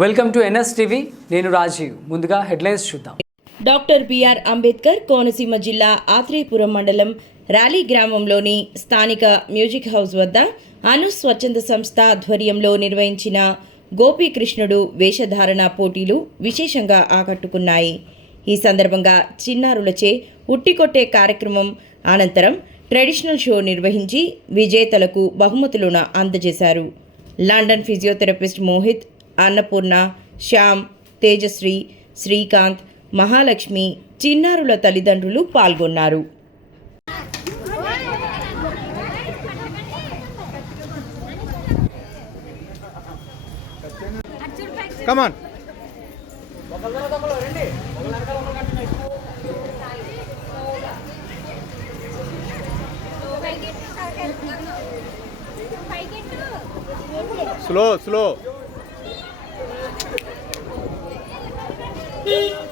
Welcome to NS TV. నేను రాజీవ్. ముందుగా headlines చూద్దాం. డాక్టర్ బిఆర్ అంబేద్కర్ కోనసీమ జిల్లా ఆత్రేయపురం మండలం ర్యాలీ గ్రామంలోని స్థానిక మ్యూజిక్ హౌస్ వద్ద అను స్వచ్ఛంద సంస్థ ఆధ్వర్యంలో నిర్వహించిన గోపీకృష్ణుడు వేషధారణ పోటీలు విశేషంగా ఆకట్టుకున్నాయి. ఈ సందర్భంగా చిన్నారులచే ఉట్టికొట్టే కార్యక్రమం అనంతరం ట్రెడిషనల్ షో నిర్వహించి విజేతలకు బహుమతులను అందజేశారు. లండన్ ఫిజియోథెరపిస్ట్ మోహిత్ అన్నపూర్ణ శ్యామ్ తేజశ్రీ శ్రీకాంత్ మహాలక్ష్మి చిన్నారుల తల్లిదండ్రులు పాల్గొన్నారు. Come on slow slow Beep.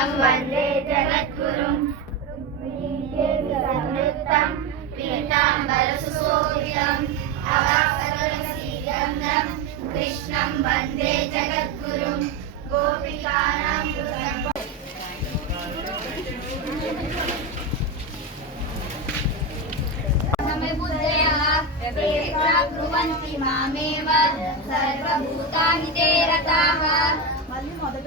ഗുരുദേവം വന്ദേ ജഗദ്ഗുരും. സമൃദ്ധം പീതാംബരസുശോഭിതം. അവാസകലസീഗന്ധം കൃഷ്ണം വന്ദേ ജഗദ്ഗുരും. ഗോപികാനാം ുവന്തി മാമേവ. സർവഭൂതാനി തേ